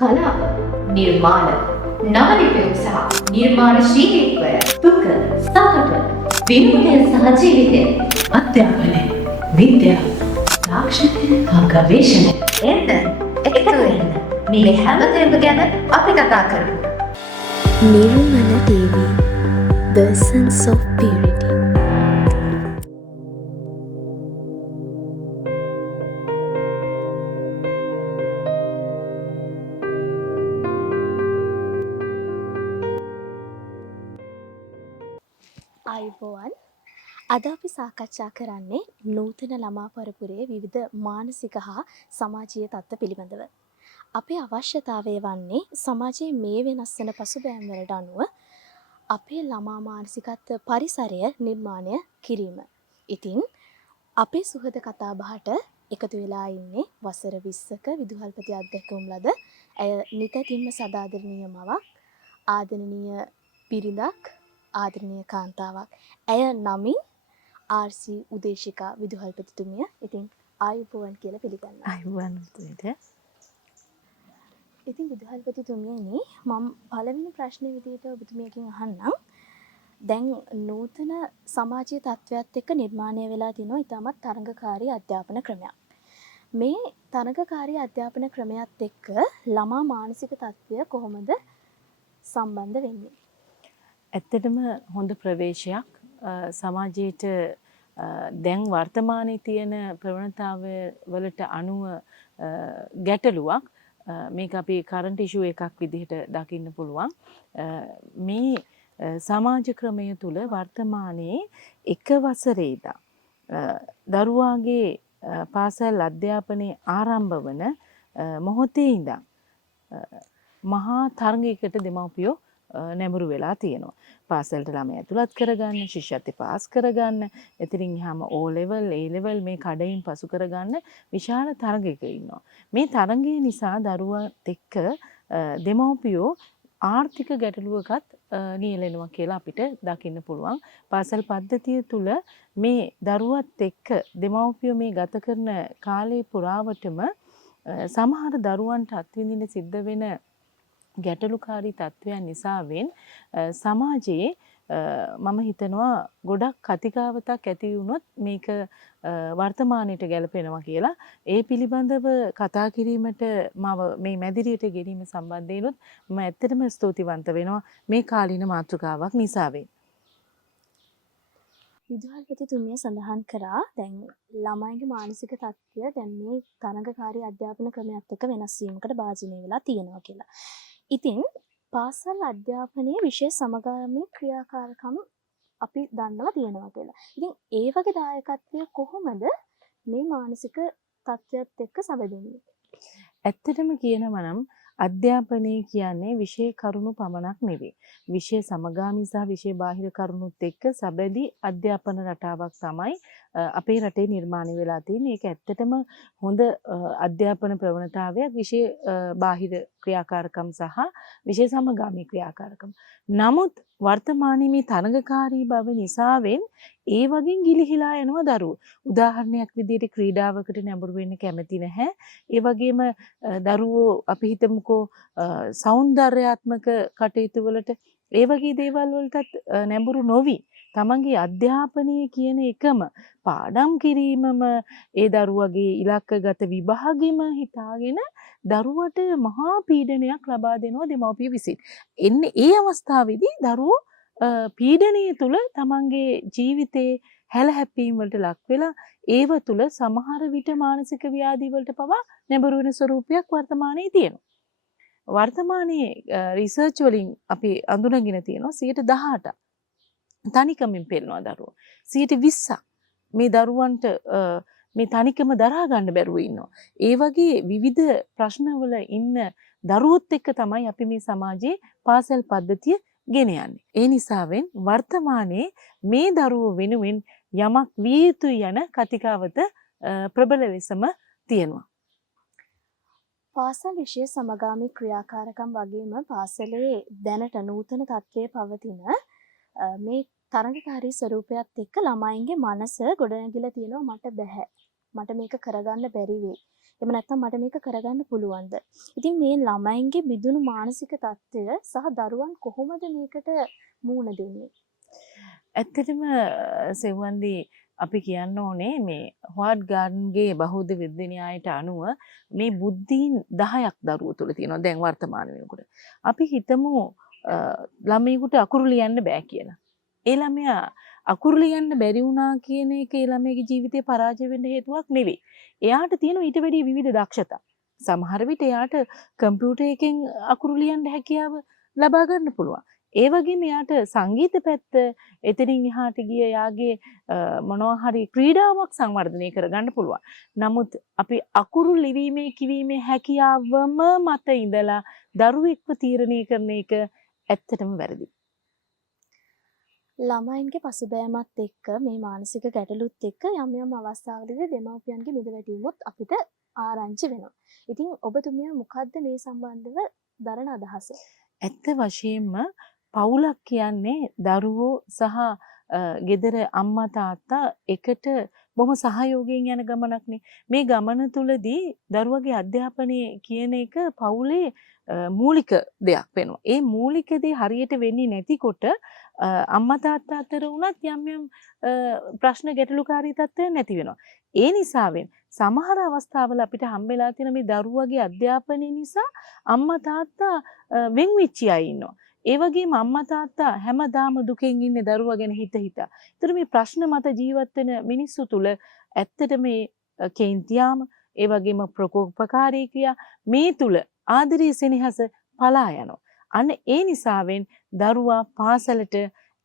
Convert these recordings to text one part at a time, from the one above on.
කලා නිර්මාණ නවලිපියුම් සහ නිර්මාණශීලීත්වය දුක සතුට විනෝදය සහ ජීවිතය අධ්‍යාපනය විද්‍යාව තාක්ෂණය හා ගවේෂණය එන්න එකතු වෙන්න මේ හැමදේම ගැන අපි කතා කරමු. නිර්මල TV The Sense of Purity. අයිබෝවන්. අද අපි සාකච්ඡා කරන්නේ නූතන ළමා පරපුරේ විවිධ මානසික හා සමාජීය තත්ත්ව පිළිබඳව. අපේ අවශ්‍යතාවය වන්නේ සමාජයේ මේ වෙනස් වන පසුබෑම් වලට අනුව අපේ ළමා මානසිකත්ව පරිසරය නිර්මාණය කිරීම. ඉතින් අපේ සුහද කතා බහට එකතු වෙලා ඉන්නේ වසර 20ක විදුහල්පති අධ්‍යක්ෂකවුන් ලද ඇය නිතැතින්ම සදාදරණීය මවක්, ආදරණීය බිරිඳක්, ආදරණීය කාන්තාවක්. ඇය නමින් ආර්.සී. උදේශිකා විදුහල්පතිතුමිය. ඉතින් ආයුබෝවන් කියලා පිළිගන්නවා. ආයුබෝවන් මුතුමිට. ඉතින් විදුහල්පතිතුමියනි, මම පළවෙනි ප්‍රශ්නේ විදිහට ඔබතුමියකින් අහන්නම්. දැන් නූතන සමාජීය තත්ත්වයක් එක්ක නිර්මාණය වෙලා තිනවා ඉතාමත් තරඟකාරී අධ්‍යාපන ක්‍රමයක්. මේ තරඟකාරී අධ්‍යාපන ක්‍රමයක් එක්ක ළමා මානසික තත්ත්වය කොහොමද සම්බන්ධ වෙන්නේ? ඇත්තටම හොඳ ප්‍රවේශයක්. සමාජයට දැන් වර්තමානයේ තියෙන ප්‍රවණතාවය වලට අනුව ගැටලුවක්. මේක අපි කරන්ට් ඉෂුව එකක් විදිහට දකින්න පුළුවන්. මේ සමාජ ක්‍රමය තුල වර්තමානයේ එක වසරේ ඉඳන් දරුවාගේ පාසල් අධ්‍යාපනයේ ආරම්භ වන මොහොතේ ඉඳන් මහා තරඟයකට දෙමව්පියෝ නැඹුරු වෙලා තියෙනවා. පාසලට ළමයි ඇතුළත් කරගන්න, ශිෂ්‍යත්ව පාස් කරගන්න, එතනින් එහාම O level, A level මේ කඩයින් පසු කරගන්න විශාල තරඟයක ඉන්නවා. මේ තරඟය නිසා දරුවාත් එක්ක දෙමව්පියෝ ආර්ථික ගැටලුවකත් නියැලෙනවා කියලා අපිට දකින්න පුළුවන්. පාසල් පද්ධතිය තුල මේ දරුවත් එක්ක දෙමව්පියෝ මේ ගත කරන කාලේ පුරාවටම සමහර දරුවන්ට අත්විඳින්න සිද්ධ වෙන ගැටලුකාරී තත්ත්වයන් නිසාවෙන් සමාජයේ මම හිතනවා ගොඩක් කතිකාවතක් ඇති වුණොත් මේක වර්තමානයට ගැලපෙනවා කියලා. ඒ පිළිබඳව කතා කිරීමට මම මේ මැදිරියට ගෙනීම සම්බන්ධයෙන්ුත් මම ඇත්තටම ස්තුතිවන්ත වෙනවා මේ කාලීන මාතෘකාවක් නිසාවෙන්. විදුහල්පතිතුමිය සඳහන් කරා දැන් ළමයිගේ මානසික තත්ත්වය දැන් මේ තරඟකාරී අධ්‍යාපන ක්‍රමයක් එක්ක වෙනස් වීමකට භාජනය වෙලා තියෙනවා කියලා. ඉතින් පාසල් අධ්‍යාපනයේ විශේෂ සමගාමී ක්‍රියාකාරකම් අපි දන්නවා තියෙනවා කියලා. ඉතින් ඒ වගේ දායකත්වය කොහොමද මේ මානසික තත්ත්වයට එක්ක සැබදෙන්නේ? ඇත්තටම කියනවා නම් අධ්‍යාපනය කියන්නේ විෂය කරුණු පමණක් නෙවෙයි. විෂය සමගාමී සහ විෂය බාහිර කරුණුත් එක්ක සැබැදි අධ්‍යාපන රටාවක් තමයි අපේ රටේ නිර්මාණය වෙලා තියෙන්නේ. ඒක ඇත්තටම හොඳ අධ්‍යාපන ප්‍රවණතාවයක්. විෂය බාහිර ක්‍රියාකාරකම් සහ විෂය සමගාමී ක්‍රියාකාරකම්. නමුත් වර්තමානයේ මේ තරඟකාරී බව නිසාවෙන් ඒ වගේ ගිලිහිලා යනවා දරුවෝ. උදාහරණයක් විදිහට ක්‍රීඩාවකට නැඹුරු වෙන්න කැමති නැහැ. ඒ වගේම දරුවෝ අපි හිතමුකෝ සෞන්දර්යාත්මක කටයුතු වලට ඒ වගේ දේවල් වලටත් නැඹුරු නොවි තමන්ගේ අධ්‍යාපනය කියන එකම පාඩම් කිරීමම ඒ දරුවගේ ඉලක්කගත විභාගෙම හිතාගෙන දරුවට මහා පීඩනයක් ලබා දෙනවා දෙමව්පිය විසින්. එන්නේ ඒ අවස්ථාවේදී දරුවෝ පීඩනය තුල තමන්ගේ ජීවිතේ හැලහැප්පීම් වලට ලක් වෙලා ඒව තුල සමහර විට මානසික ව්‍යාධි වලට පවා නැඹුරු වෙන ස්වරූපයක් වර්තමානයේ තියෙනවා. වර්තමානයේ රිසර්ච් වලින් අපි අඳුනගෙන තියෙනවා 18% තනිකමින් පෙළනවා දරුවෝ. 20% මේ දරුවන්ට මේ තනිකම දරා ගන්න බැරුව ඉන්නවා. ඒ වගේ විවිධ ප්‍රශ්නවල ඉන්න දරුවොත් එක්ක තමයි අපි මේ සමාජයේ පාසල් පද්ධතිය ගෙන යන්නේ. ඒ නිසාවෙන් වර්තමානයේ මේ දරුවෝ වෙනුවෙන් යමක් විය යුතුයි යන කතිකාවත ප්‍රබල ලෙසම තියෙනවා. පාසල් විෂය සමගාමී ක්‍රියාකාරකම් වගේම පාසලේ දැනට නූතන තත්ත්වයේ පවතින මේ තරඟකාරී ස්වරූපයත් එක්ක ළමයින්ගේ මනස ගොඩනැගිලා තියෙනවා මට බැහැ. මට මේක කරගන්න බැරි වෙයි. එහෙම නැත්නම් මට මේක කරගන්න පුළුවන්ද? ඉතින් මේ ළමයින්ගේ මිදුණු මානසික තත්ත්වය සහ දරුවන් කොහොමද මේකට මුහුණ දෙන්නේ? ඇත්තටම සෙව්වන්දි අපි කියන්න ඕනේ මේ හොවර්ඩ් ගාර්ඩන්ගේ බහුද විද්‍ය න්‍යායට අනුව මේ බුද්ධීන් 10ක් දරුවෝ තුළ තියෙනවා දැන් වර්තමාන වෙනකොට. අපි හිතමු ළමයෙකුට අකුරු ලියන්න බෑ කියලා. ඒ ළමයා අකුරු ලියන්න බැරි වුණා කියන එක ඒ ළමයාගේ ජීවිතේ පරාජය වෙන්න හේතුවක් නෙවෙයි. එයාට තියෙන ඊට වැඩිය විවිධ දක්ෂතා. සමහර විට එයාට කම්පියුටර් එකෙන් අකුරු ලියන්න හැකියාව ලබා ගන්න පුළුවන්. ඒ වගේම එයාට සංගීත පැත්ත එතනින් එහාට ගිය එයාගේ මොනවා හරි ක්‍රීඩාවක් සංවර්ධනය කරගන්න පුළුවන්. නමුත් අපි අකුරු ලිවීමේ කිවීමේ හැකියාවම මත ඉඳලා දරුවෙක්ව තීරණය කරන එක ඇත්තටම වැරදි. ළමයින්ගේ පසුබෑමත් එක්ක මේ මානසික ගැටලුත් එක්ක යම් යම් අවස්ථාවලදී දෙමව්පියන්ගේ මිදවැටීමත් අපිට ආරංචි වෙනවා. ඉතින් ඔබතුමිය මොකද්ද මේ සම්බන්ධව දරන අදහස? ඇත්ත වශයෙන්ම පවුලක් කියන්නේ දරුවෝ සහ ගෙදර අම්මා තාත්තා එකට බොහොම සහයෝගයෙන් යන ගමනක්නේ. මේ ගමන තුලදී දරුවගේ අධ්‍යාපනය කියන එක පවුලේ මූලික දෙයක් වෙනවා. ඒ මූලික දේ හරියට වෙන්නේ නැතිකොට අම්මා තාත්තා අතර වුණත් යම් යම් ප්‍රශ්න ගැටලුකාරී තත්ත්වයන් නැති වෙනවා. ඒ නිසාවෙන් සමහර අවස්ථාවල අපිට හම්බෙලා තියෙන මේ දරුවගේ අධ්‍යාපනය නිසා අම්මා තාත්තා වෙන් වෙච්ච අය ඉන්නවා. ඒ වගේම අම්මා තාත්තා හැමදාම දුකෙන් ඉන්නේ දරුවා ගැන හිත හිතා. ඒතර මේ ප්‍රශ්න මත ජීවත් වෙන මිනිස්සු තුල ඇත්තට මේ කේන්තියාම ඒ වගේම ප්‍රකෝපකාරී ක්‍රියා මේ තුල ආදරී සෙනෙහස පලා යනවා. අන්න ඒ නිසාවෙන් දරුවා පාසලට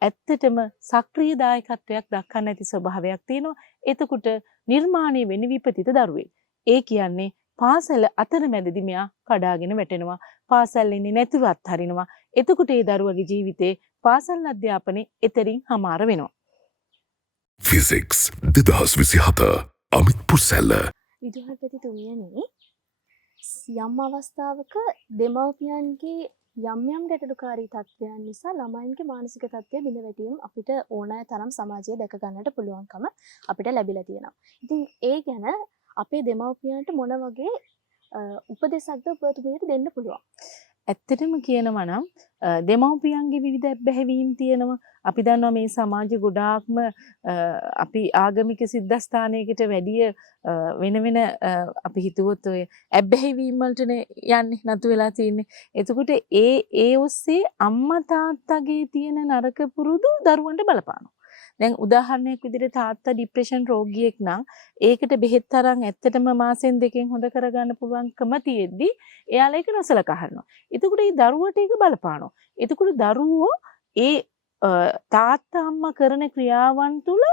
ඇත්තටම සක්‍රීය දායකත්වයක් දක්වන්න ඇති ස්වභාවයක් තියෙනවා. එතකොට නිර්මාණය වෙන විපතිත දරුවෙක්. ඒ කියන්නේ පාසල අතරමැදදී මෙයා කඩාගෙන වැටෙනවා. පාසල් ඉන්නේ නැතිව අත්හරිනවා. එතකොට ඒ දරුවගේ ජීවිතේ පාසල් අධ්‍යාපනයේ එතරින් හමාර වෙනවා. ෆිසික්ස් 2027 අමිත් පුසැල්ල. විදුහල්පතිතුමියනි, යම් අවස්ථාවක දෙමව්පියන්ගේ යම් යම් ගැටලුකාරී තත්ත්වයන් නිසා ළමයින්ගේ මානසික තත්ත්වය බිඳ වැටීම අපිට ඕනෑ තරම් සමාජයේ දැක ගන්නට පුළුවන්කම අපිට ලැබිලා තියෙනවා. ඉතින් ඒ ගැන අපේ දෙමව්පියන්ට මොන වගේ උපදේශක්ද ඔබතුමියට දෙන්න පුළුවන්? ඇත්තටම කියනවා නම් දෙමව්පියන්ගේ විවිධ බැහැවීම් තියෙනවා. අපි දන්නවා මේ සමාජෙ ගොඩාක්ම අපි ආගමික සිද්ධාස්ථානයකට වැඩිය වෙන වෙන අපි හිතුවොත් ඔය ඇබ්බැහිවීම් වලටනේ යන්නේ නතු වෙලා තියෙන්නේ. එතකොට ඒ ඔස්සේ අම්මා තාත්තගේ තියෙන නරක පුරුදු දරුවන්ට බලපානවා. දැන් උදාහරණයක් විදිහට තාත්තා ડિප්‍රෙෂන් රෝගියෙක් නම් ඒකට බෙහෙත් තරම් ඇත්තටම මාසෙන් දෙකෙන් හොඳ කරගන්න පුළුවන්කම තියෙද්දි එයාලා ඒක නොසලකා හරිනවා. එතකොට මේ දරුවට ඒක බලපානවා. එතකොට දරුවෝ ඒ තාත්තා අම්මා කරන ක්‍රියාවන් තුළ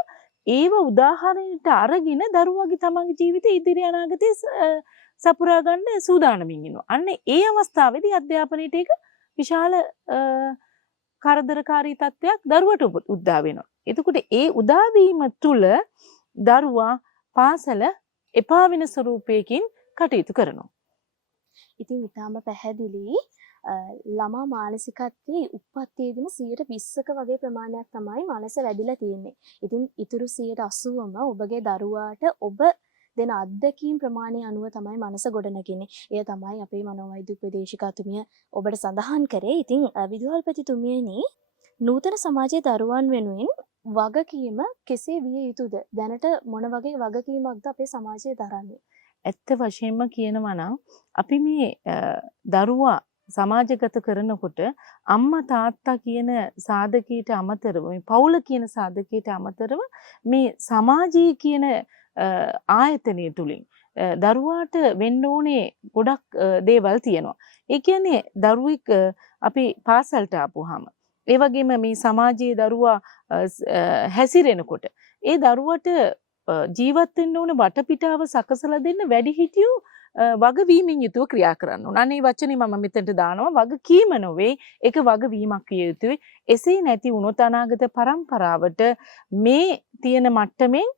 ඒව උදාහරණයට අරගෙන දරුවාගේ තමන්ගේ ජීවිතේ ඉදිරි අනාගතේ සපුරා ගන්න සූදානමින් ඉන්නවා. අන්න ඒ අවස්ථාවේදී අධ්‍යාපනයේට ඒක විශාල කරදරකාරී තත්ත්වයක් දරුවට උදා වෙනවා. එතකොට ඒ උදාවීම තුළ දරුවා පාසල එපා වෙන ස්වරූපයකින් කටයුතු කරනවා. ඉතින් ඊටාම පැහැදිලි ළමා මානසිකත්වයේ උප්පත්තියේදීම 120ක වගේ ප්‍රමාණයක් තමයි මනස වැඩිලා තියෙන්නේ. ඉතින් ඉතුරු 80ම ඔබගේ දරුවාට ඔබ දෙන අත්දැකීම් ප්‍රමාණය අනුව තමයි මනස ගොඩනගන්නේ. එය තමයි අපේ මනෝවෛද්‍ය උපදේශකතුමිය ඔබට සඳහන් කරේ. ඉතින් විදුහල්පතිතුමියනි, නූතන සමාජයේ දරුවන් වෙනුවෙන් වගකීම කෙසේ විය යුතුද? දැනට මොන වගේ වගකීමක්ද අපේ සමාජයේ දරන්නේ? ඇත්ත වශයෙන්ම කියනවා නම් අපි මේ දරුවා සමාජගත කරනකොට අම්මා තාත්තා කියන සාධකයට අමතරව මේ පවුල කියන සාධකයට අමතරව මේ සමාජයේ කියන ආයතනය තුලින් දරුවාට වෙන්න ඕනේ ගොඩක් දේවල් තියෙනවා. ඒ කියන්නේ දරුවෙක් අපි පාසලට ආපුවාම ඒ වගේම මේ සමාජයේ දරුවා හැසිරෙනකොට ඒ දරුවට ජීවත් වෙන්න ඕන වටපිටාව සකසලා දෙන්න වැඩිහිටියෝ වගවීමෙන් යුතුව ක්‍රියා කරන්න ඕන. අනේ වචනේ මම මෙතනට දානවා වගකීම නොවේ, ඒක වගවීමක් විය යුතුයි. එසේ නැති වුණොත් අනාගත පරම්පරාවට මේ තියෙන මට්ටමින්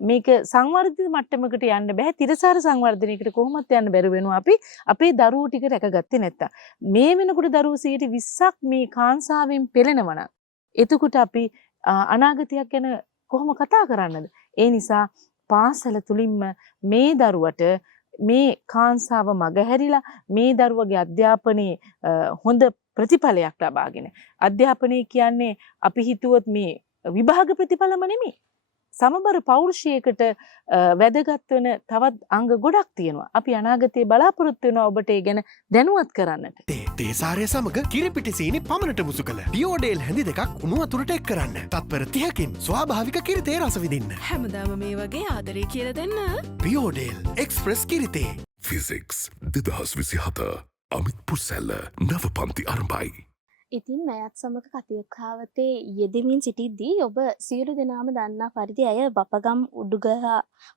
මේක සංවර්ධිත මට්ටමකට යන්න බෑ. තිරසාර සංවර්ධනයකට කොහොමත් යන්න බැරි වෙනවා අපි අපේ දරුවෝ ටික රැකගත්තේ නැත්තම්. මේ වෙනකොට දරුවෝ 120ක් මේ කාන්සාවෙන් පෙළෙනවා නම් එතකොට අපි අනාගතයක් ගැන කොහොම කතා කරන්නද? ඒ නිසා පාසල තුලින්ම මේ දරුවට මේ කාන්සාව මගහැරිලා මේ දරුවගේ අධ්‍යාපනයේ හොඳ ප්‍රතිඵලයක් ලබාගෙන අධ්‍යාපනය කියන්නේ අපි හිතුවොත් මේ විභාග ප්‍රතිඵලම නෙමෙයි. සමබර පෞරුෂයකට වැදගත් වෙන තවත් අංග ගොඩක් තියෙනවා. අපි අනාගතයේ බලාපොරොත්තු වෙනවා ඔබට ඒ ගැන දැනුවත් කරන්නට. තේසාරය සමග කිරිපිටි සීනි පමණට මුසු කළ පියෝඩේල් හැඳි දෙකක් උණු වතුරට එක් කරන්න. තත්පර 30කින් ස්වාභාවික කිරිතේ රස විඳින්න. හැමදාම මේ වගේ ආදරේ කියලා දෙන්න. පියෝඩේල් එක්ස්ප්‍රස් කිරිතේ. ෆිසික්ස් 2027 අමිත් පුසැල්ල නවපන්ති අරඹයි. ඉතින් මෑත් සමග කතිකාවතේ යෙදමින් සිටිද්දී ඔබ සියලු දෙනාම දන්නා පරිදි ඇය බපගම් උඩුගහ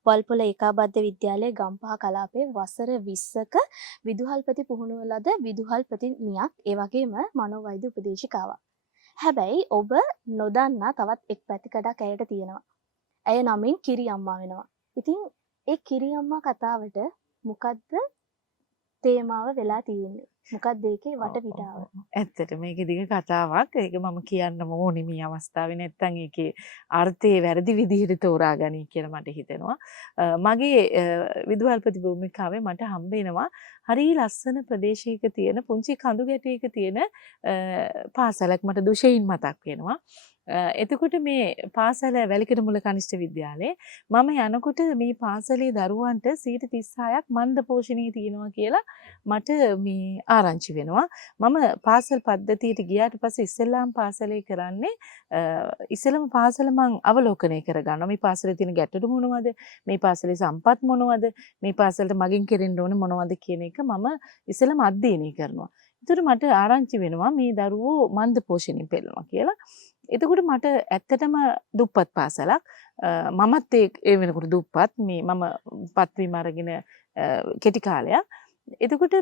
වල්පොල ඒකාබද්ධ විද්‍යාලයේ ගම්පහ කලාපයේ වසර 20ක විදුහල්පති පුහුණුව ලද විදුහල්පතිනියක් ඒ වගේම මනෝවෛද්‍ය උපදේශිකාවක්. හැබැයි ඔබ නොදන්නා තවත් එක් පැතිකඩක් ඇයට තියෙනවා. ඇය නමින් කිරි අම්මා වෙනවා. ඉතින් ඒ කිරි අම්මා කතාවට මොකද්ද තේමාව වෙලා තියෙන්නේ? මොකක්ද ඒකේ වටපිටාව? ඇත්තට මේක දිග කතාවක්. ඒක මම කියන්නම ඕනේ මේ අවස්ථාවේ. නැත්තම් ඒකේ අර්ථය වැරදි විදිහට තෝරා ගනී කියලා මට හිතෙනවා. මගේ විදුහල්පති භූමිකාවේ මට හම්බ වෙනවා හරි ලස්සන ප්‍රදේශයක තියෙන පුංචි කඳු ගැටයක තියෙන පාසලක් මට දුෂයින් මතක් වෙනවා. එතකොට මේ පාසල වැලිකඩ කනිෂ්ඨ විද්‍යාලයේ මම යනකොට මේ පාසලේ දරුවන්ට 36ක් මන්ද පෝෂණයේ තියෙනවා කියලා මට මේ ආරංචි වෙනවා. මම පාසල් පද්ධතියට ගියාට පස්සේ ඉස්සෙල්ලාම පාසලේ කරන්නේ ඉස්සෙල්ලාම පාසල මම අවලෝකනය කරගන්නවා. මේ පාසලේ තියෙන ගැටලු මොනවද? මේ පාසලේ සම්පත් මොනවද? මේ පාසලට මගින් කෙරෙන්න ඕනේ මොනවද කියන එක මම ඉස්සෙල්ලාම අධ්‍යයනය කරනවා. ඒතර මට ආරංචි වෙනවා මේ දරුවෝ මන්ද පෝෂණයෙන් පෙළනවා කියලා. එතකොට මට ඇත්තටම දුප්පත් පාසලක් මමත් ඒ වෙනකොට දුප්පත් මේ මම පත්වීම අරගෙන කෙටි කාලයක්. එතකොට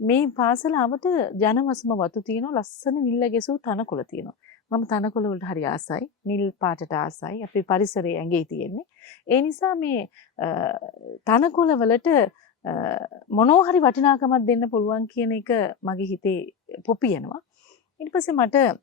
මේ පාසල ආවට ජනවසම වතු තියෙනවා ලස්සන නිල්ල ගැසූ තනකොළ තියෙනවා. මම තනකොළ වලට හරි ආසයි. නිල් පාටට ආසයි. අපේ පරිසරයේ ඇඟේ තියෙන්නේ. ඒ නිසා මේ තනකොළ වලට මොනවා හරි වටිනාකමක් දෙන්න පුළුවන් කියන එක මගේ හිතේ පොපියනවා. ඊට පස්සේ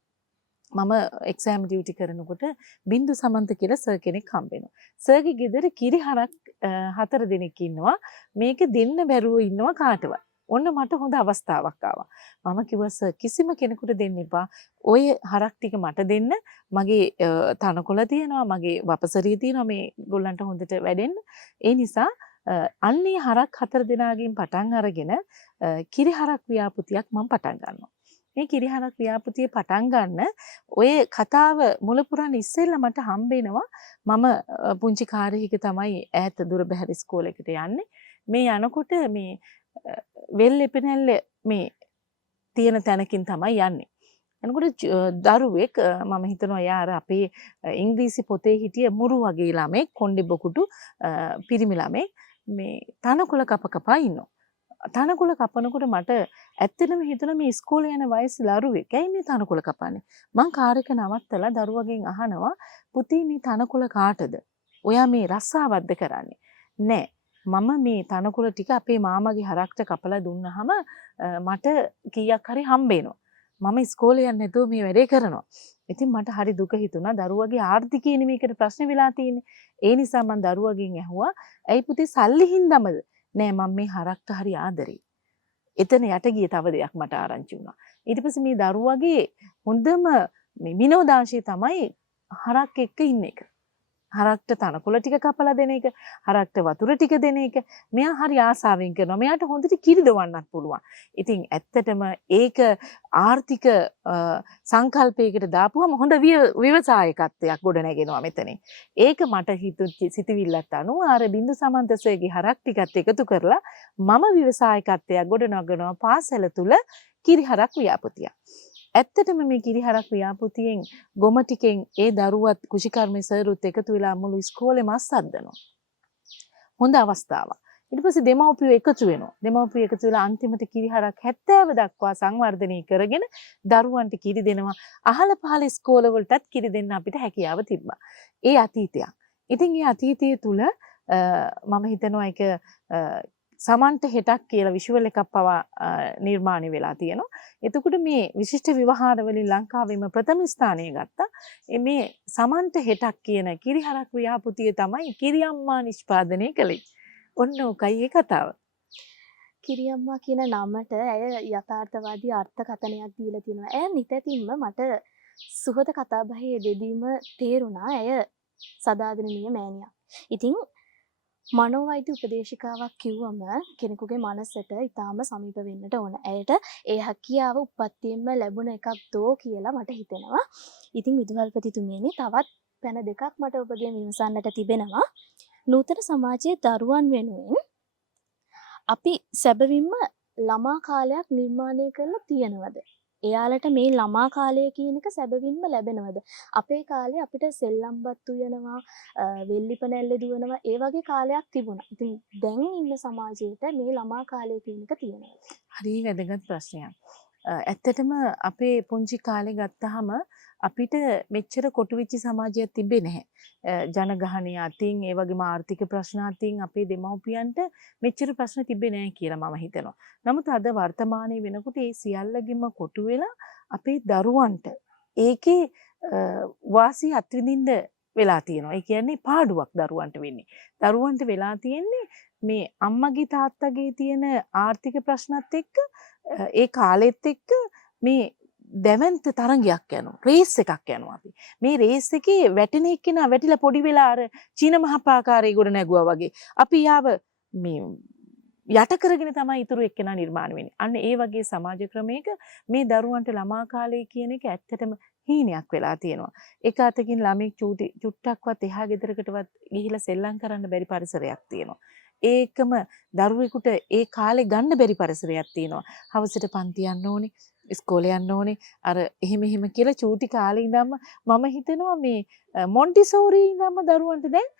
මම එක්සෑම් ඩියුටි කරනකොට බින්දු සමන්ත කියලා සර් කෙනෙක් හම්බ වෙනවා. සර්ගේ ගෙදර කිරි හරක් 4 දෙනෙක් ඉන්නවා. මේක දෙන්න බැරුව ඉන්නවා කාටවත්. ඔන්න මට හොඳ අවස්ථාවක් ආවා. මම කිව්වා සර් කිසිම කෙනෙකුට දෙන්න එපා. ඔය හරක් ටික මට දෙන්න. මගේ තනකොළ තියෙනවා, මගේ වපසරිය තියෙනවා මේ ගොල්ලන්ට හොඳට වැඩෙන්න. ඒ නිසා අන්නේ හරක් 4 දෙනාගෙන් පටන් අරගෙන කිරි හරක් ව්‍යාපෘතියක් මම පටන් ගන්නවා. මේ කිරිහරක් ව්‍යාපෘතිය පටන් ගන්න ඔය කතාව මුල පුරාණ ඉස්සෙල්ලා මට හම්බ වෙනවා මම පුංචි කාර්යයක තමයි ඈත දුර බැහැර ඉස්කෝලේකට යන්නේ. මේ යනකොට මේ වෙල්ලෙපෙනැල්ල මේ තියෙන තැනකින් තමයි යන්නේ. එනකොට දරුවෙක් මම හිතනවා එයා අර අපේ ඉංග්‍රීසි පොතේ හිටිය මුරු වගේ ළමෙක් කොණ්ඩේ බොකුටු පිරිමි ළමෙක් මේ තනකොළ කපා ඉන්නවා. තනකොළ කපනකොට මට ඇත්තටම හිතුණා මේ ඉස්කෝලේ යන වයසේ දරුවෙක් ඇයි මේ තනකොළ කපන්නේ? මං කාර් එක නවත්තලා දරුවගෙන් අහනවා පුතේ මේ තනකොළ කාටද? ඔයා මේ රස්සාවක්ද කරන්නේ? නෑ. මම මේ තනකොළ ටික අපේ මාමගේ හරක්ට කපලා දුන්නාම මට කීයක් හරි හම්බ වෙනවා. මම ඉස්කෝලේ යන්නේ නැතුව මේ වැඩේ කරනවා. ඉතින් මට හරි දුක හිතුණා දරුවගේ ආර්ථිකය නෙමේකට ප්‍රශ්න වෙලා තියෙන්නේ. ඒ නිසා මං දරුවගෙන් ඇහුවා ඇයි පුතේ සල්ලි හින්දාමද? නෑ මම මේ හරක්ට හරි ආදරේ. එතන යට ගිය තව දෙයක් මට ආරංචි වුණා. ඊට පස්සේ මේ දරුවගේ හොඳම මේ විනෝදාංශය තමයි හරක් එක්ක ඉන්න එක. හරක්ට තනකොළ ටික කපලා දෙන එක, හරක්ට වතුර ටික දෙන එක. මෙයා හරි ආසාවෙන් කරනවා. මෙයාට හොඳට කිරි දවන්නත් පුළුවන්. ඉතින් ඇත්තටම ඒක ආර්ථික සංකල්පයකට දාපුවම හොඳ ව්‍යවසායකත්වයක් ගොඩ නැගෙනවා මෙතනින්. ඒක මට සිතවිල්ලත් අනුව අර බින්දු සමන්තසේගේ හරක් ටිකත් එකතු කරලා මම ව්‍යවසායකත්වයක් ගොඩ නගනවා පාසල තුල කිරිහරක් ව්‍යාපෘතියක්. ඇත්තටම මේ කිරිහරක් ව්‍යාපෘතියෙන් ගොම ටිකෙන් ඒ දරුවත් කුෂිකර්මයේ සරුත් එකතු වෙලා මුළු ඉස්කෝලේම අස්සද්දනවා. හොඳ අවස්ථාවක්. ඊට පස්සේ දෙමව්පියෝ එකතු වෙනවා. දෙමව්පියෝ එකතු වෙලා අන්තිමට කිරිහරක් 70 දක්වා සංවර්ධනය කරගෙන දරුවන්ට කිරි දෙනවා. අහල පහල ඉස්කෝල වලටත් කිරි දෙන්න අපිට හැකියාව තිබ්බා. ඒ අතීතයක්. ඉතින් මේ අතීතයේ තුල මම හිතනවා ඒක සමන්ත හෙටක් කියලා විෂුවල් එකක් පවා නිර්මාණය වෙලා තියෙනවා. එතකොට මේ විශිෂ්ට විවහාර වලින් ලංකාවේම ප්‍රථම ස්ථානය ගත්තා. මේ සමන්ත හෙටක් කියන කිරිහරක් ව්‍යාපෘතිය තමයි කිරියම්මා නිෂ්පාදනය කළේ. ඔන්න ඕකයි ඒ කතාව. කිරියම්මා කියන නමට ඇය යථාර්ථවාදී අර්ථකථනයක් දීලා තියෙනවා. ඇය නිතැතින්ම මට සුහද කතාබහේ යෙදීම තේරුණා ඇය සදාදරණීය මෑණියක්. ඉතින් මනෝවෛද්‍ය උපදේශිකාවක් කිව්වම කෙනෙකුගේ මනසට ඊටාම සමීප වෙන්නට ඕන. ඇයට ඒ හැකියාව උප්පත්තියෙන්ම ලැබුණ එකක් දෝ කියලා මට හිතෙනවා. ඉතින් විදුහල්පතිතුමියනි තවත් පැන දෙකක් මට ඔබගෙන් විමසන්නට තිබෙනවා. නූතන සමාජයේ දරුවන් වෙනුවෙන් අපි සැබවින්ම ළමා කාලයක් නිර්මාණය කරලා තියෙනවද? එයාලට මේ ළමා කාලය කියන එක සැබවින්ම ලැබෙනවද? අපේ කාලේ අපිට සෙල්ලම්බත් උයනවා, වෙල්ලිපනැල්ලේ දුවනවා, ඒ වගේ කාලයක් තිබුණා. ඉතින් දැන් ඉන්න සමාජයට මේ ළමා කාලය කියන එක තියෙනවද? හරි වැදගත් ප්‍රශ්නයක්. ඇත්තටම අපේ පුංචි කාලේ ගත්තාම අපිට මෙච්චර කොටු වෙච්ච සමාජයක් තිබ්බේ නැහැ. ජනගහනය අතින් ඒ වගේම ආර්ථික ප්‍රශ්න අතින් අපේ දෙමව්පියන්ට මෙච්චර ප්‍රශ්න තිබ්බේ නැහැ කියලා මම හිතනවා. නමුත් අද වර්තමානයේ වෙනකොට ඒ සියල්ලගෙම කොටු වෙලා අපේ දරුවන්ට ඒකේ වාසිය අත්විඳින්න වෙලා තියෙනවා. ඒ කියන්නේ පාඩුවක් දරුවන්ට වෙන්නේ. දරුවන්ට වෙලා තියෙන්නේ මේ අම්මගේ තාත්තගේ තියෙන ආර්ථික ප්‍රශ්නත් එක්ක ඒ කාලෙත් එක්ක මේ දැවන්ත තරංගයක් යනවා. රේස් එකක් යනවා අපි. මේ රේස් එකේ වැටෙන එක්කෙනා වැටිලා පොඩි වෙලා අර චීන මහපාකාරයේ ගොඩ නැගුවා වගේ. අපි යාව මේ යට කරගෙන තමයි ඊතුරු එක්කෙනා නිර්මාණය වෙන්නේ. අන්න ඒ වගේ සමාජ ක්‍රමයක මේ දරුවන්ට ළමා කාලය කියන එක ඇත්තටම හීනයක් වෙලා තියෙනවා. එක අතකින් ළමෙක් චුට්ටක්වත් එහා ගෙදරකටවත් ගිහිලා සෙල්ලම් කරන්න බැරි පරිසරයක් තියෙනවා. ඒකම දරුවෙකුට ඒ කාලේ ගන්න බැරි පරිසරයක් තියෙනවා. හවසට පන්ති යන්න ඕනේ, ඉස්කෝලේ යන්න ඕනේ. අර එහෙම කියලා චූටි කාලේ ඉඳන්ම මම හිතනවා මේ මොන්ටිසෝරි ඉඳන්ම දරුවන්ට දැන්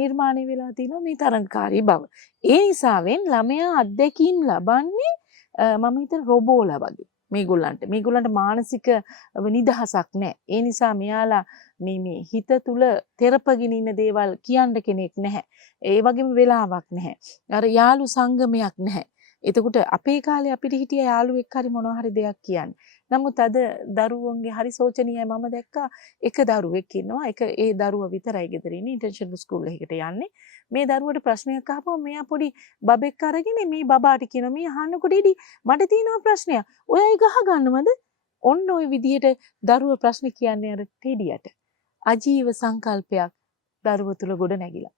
නිර්මාණය වෙලා තියෙනවා මේ තරංකාරී බව. ඒ නිසාවෙන් ළමයා අත්දැකීම් ලබන්නේ මම හිතන රොබෝලා වගේ. මේගොල්ලන්ට මානසික නිදහසක් නැහැ. ඒ නිසා මෙයාලා මේ හිත තුල තෙරපගෙන ඉන්න දේවල් කියන්න කෙනෙක් නැහැ. ඒ වගේම වෙලාවක් නැහැ. අර යාළු සංගමයක් නැහැ. එතකොට අපේ කාලේ අපිට හිටිය යාළුවෙක් හරි මොනවා හරි දෙයක් කියන්නේ. නමුත් අද දරුවන්ගේ හරි සෝචනීයයි. මම දැක්කා එක දරුවෙක් ඉන්නවා. ඒ දරුවා විතරයි ගෙදර ඉන්නේ. ඉන්ටර්නැෂනල් ස්කූල් එකකට යන්නේ. මේ දරුවට ප්‍රශ්නයක් අහපුවම මෙයා පොඩි බබෙක් අරගෙන මේ බබාට කියනවා මේ අහන්නකොට ඉඩි මට තියෙනවා ප්‍රශ්නයක්. ඔයයි ගහ ගන්නවද? ඔන්න ඔය විදිහට දරුවා ප්‍රශ්න කියන්නේ අර ටෙඩියට. අජීව සංකල්පයක් දරුව තුල ගොඩ නැගිලා.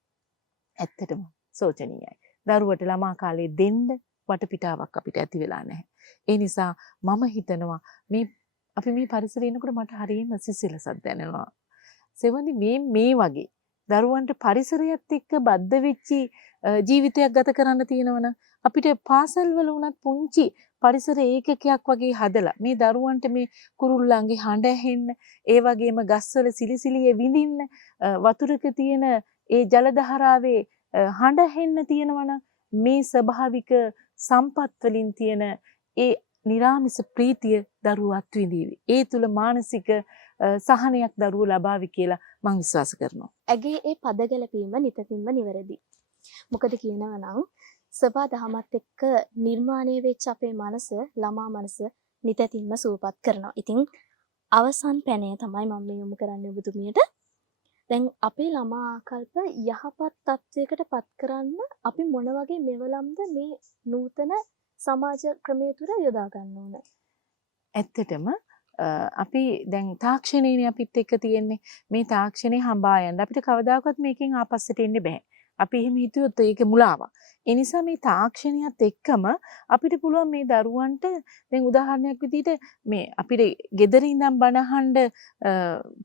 ඇත්තටම සෝචනීයයි. දරුවට ළමා කාලේ දෙන්න වටපිටාවක් අපිට ඇති වෙලා නැහැ. ඒ නිසා මම හිතනවා අපි මේ පරිසරයේ ඉන්නකොට මට හරියම සිසිලසක් දැනෙනවා. සෙවඳි මේ වගේ දරුවන්ට පරිසරයත් එක්ක බද්ධ වෙච්චි ජීවිතයක් ගත කරන්න තියෙනවනම් අපිට පාසල් වල උනත් පුංචි පරිසර ඒකකයක් වගේ හදලා මේ දරුවන්ට මේ කුරුල්ලන්ගේ හඬ ඇහෙන්න, ඒ වගේම ගස්වල සිලිසිලියේ විඳින්න, වතුරක තියෙන ඒ ජල දහරාවේ හඬ ඇහෙන්න තියෙනවනම් මේ ස්වභාවික සම්පත් වලින් තියෙන ඒ නිරාමිස ප්‍රීතිය දරුවෝ අත්විඳීවි. ඒ තුල මානසික සහනයක් දරුවෝ ලබාවි කියලා මම විශ්වාස කරනවා. ඇගේ ඒ පද ගැලපීම නිතතින්ම නිවැරදි. මොකද කියනවා නම් සබා දහමත් එක්ක නිර්මාණය වෙච්ච අපේ මනස, ළමා මනස නිතතින්ම සූපපත් කරනවා. ඉතින් අවසන් පැනය තමයි මම මේ යොමු කරන්නේ ඔබතුමියට. දැන් අපේ ළමා ආකල්ප යහපත් තත්වයකට පත් කරන්න අපි මොන වගේ මෙවලම්ද මේ නූතන සමාජ ක්‍රමය තුර යොදා ගන්න ඕන? ඇත්තටම අපි දැන් තාක්ෂණයනේ අපිත් එක්ක තියෙන්නේ. මේ තාක්ෂණය හඹා යන්න අපිට කවදාකවත් මේකෙන් ආපස්සට එන්න බෑ. අපි එහෙම හිතුවොත් ඒක මුලාවක්. ඒ නිසා මේ තාක්ෂණයත් එක්කම අපිට පුළුවන් මේ දරුවන්ට දැන් උදාහරණයක් විදිහට මේ අපිට ගෙදර ඉඳන් බණ අහන්න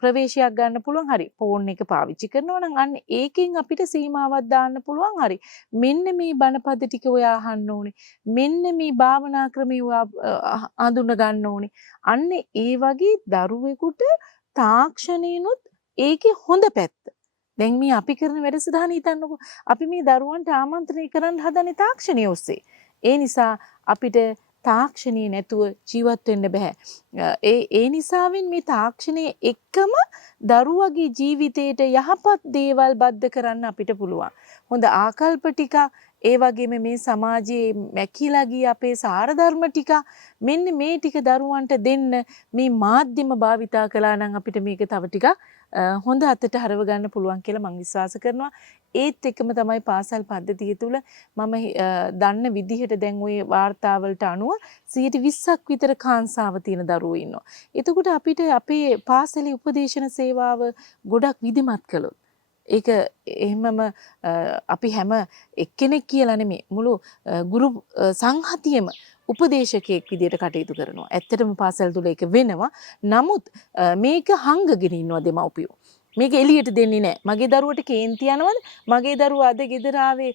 ප්‍රවේශයක් ගන්න පුළුවන්. හරි. ෆෝන් එක පාවිච්චි කරනවා නම් අන්න ඒකෙන් අපිට සීමාවක් දාන්න පුළුවන්. හරි. මෙන්න මේ බණපද ටික ඔයා අහන්න ඕනේ. මෙන්න මේ භාවනා ක්‍රමය ඔයා අඳුන ගන්න ඕනේ. අන්න ඒ වගේ දරුවෙකුට තාක්ෂණයනොත් ඒකේ හොඳ පැත්ත. දැන් මේ අපි කරන වැඩසටහන හිතන්නකෝ. අපි මේ දරුවන්ට ආමන්ත්‍රණය කරන්න හදන්නේ තාක්ෂණය ඔස්සේ. ඒ නිසා අපිට තාක්ෂණය නැතුව ජීවත් වෙන්න බෑ. ඒ නිසාවෙන් මේ තාක්ෂණයේ එක්කම දරුවගේ ජීවිතයට යහපත් දේවල් බද්ධ කරන්න අපිට පුළුවන්. හොඳ ආකල්ප ටික, ඒ වගේම මේ සමාජයේ මැකිලා ගිය අපේ සාරධර්ම ටික, මෙන්න මේ ටික දරුවන්ට දෙන්න මේ මාධ්‍යම භාවිතා කළා නම් අපිට මේක තව ටිකක් හොඳ අතට හරව ගන්න පුළුවන් කියලා මම විශ්වාස කරනවා. ඒත් එක්කම තමයි පාසල් පද්ධතිය තුළ මම දන්න විදිහට දැන් ওই වාර්තාවලට අනුව 20%ක් විතර කාංසාව තියෙන දරුවෝ ඉන්නවා. එතකොට අපිට අපේ පාසලේ උපදේශන සේවාව ගොඩක් විධිමත් කළොත් ඒක එහෙමම අපි හැම එක්කෙනෙක් කියලා නෙමෙයි මුළු ගුරු සංහතියෙම උපදේශකයෙක් විදියට කටයුතු කරනවා. ඇත්තටම පාසල් තුල ඒක වෙනවා. නමුත් මේක හංගගෙන ඉන්නවා දෙමව්පියෝ. මේක එළියට දෙන්නේ නැහැ. මගේ දරුවට කේන්ති යනවද? මගේ දරුවා අද ගෙදර ආවේ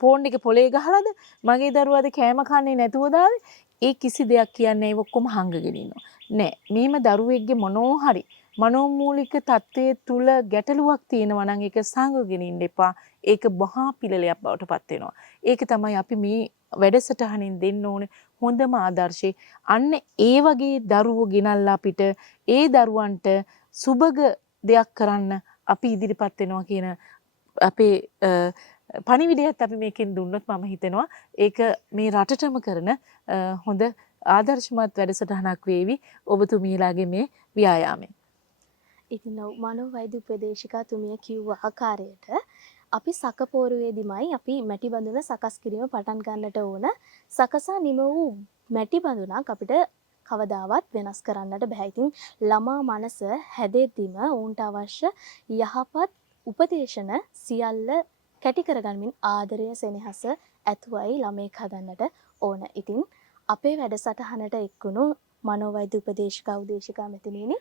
ෆෝන් එක පොලේ ගහලාද? මගේ දරුවා අද කෑම කන්නේ නැතුවද ආවේ? ඒ කිසි දෙයක් කියන්නේ ඒ ඔක්කොම හංගගෙන ඉන්නවා. නෑ. මේම දරුවෙක්ගේ මොනෝ හරි මනෝමූලික තත්ත්වයේ තුල ගැටලුවක් තියෙනවා නම් ඒක සංගගෙන ඉන්න එපා. ඒක මහා පිළලයක් බවට පත් වෙනවා. ඒක තමයි අපි මේ වැඩසටහනින් දෙන්න ඕනේ හොඳම ආදර්ශේ. අන්න ඒ වගේ දරුවෝ ගෙනල්ලා අපිට ඒ දරුවන්ට සුබග දෙයක් කරන්න අපි ඉදිරිපත් වෙනවා කියන අපේ පණිවිඩයත් අපි මේකෙන් දුන්නොත් මම හිතනවා ඒක මේ රටටම කරන හොඳ ආදර්ශමත් වැඩසටහනක් වේවි ඔබතුමීලාගේ මේ ව්‍යායාමය. ඉතින් මනෝවෛද්‍ය උපදේශිකා තුමිය කිව්ව ආකාරයට අපි සකපෝරුවේදීමයි අපි මැටි බඳුන සකස් කිරීම පටන් ගන්නට ඕන. සකසා නිම වූ මැටි බඳුනක් අපිට කවදාවත් වෙනස් කරන්නට බෑ. ඉතින් ළමා මනස හැදෙද්දිම උන්ට අවශ්‍ය යහපත් උපදේශන සියල්ල කැටි කරගන්මින් ආදරය සෙනෙහස ඇතුවයි ළමයෙක් හදන්නට ඕන. ඉතින් අපේ වැඩසටහනට එක්වුණු මනෝවෛද්‍ය උපදේශිකා උදේශිකා මෙතනිනි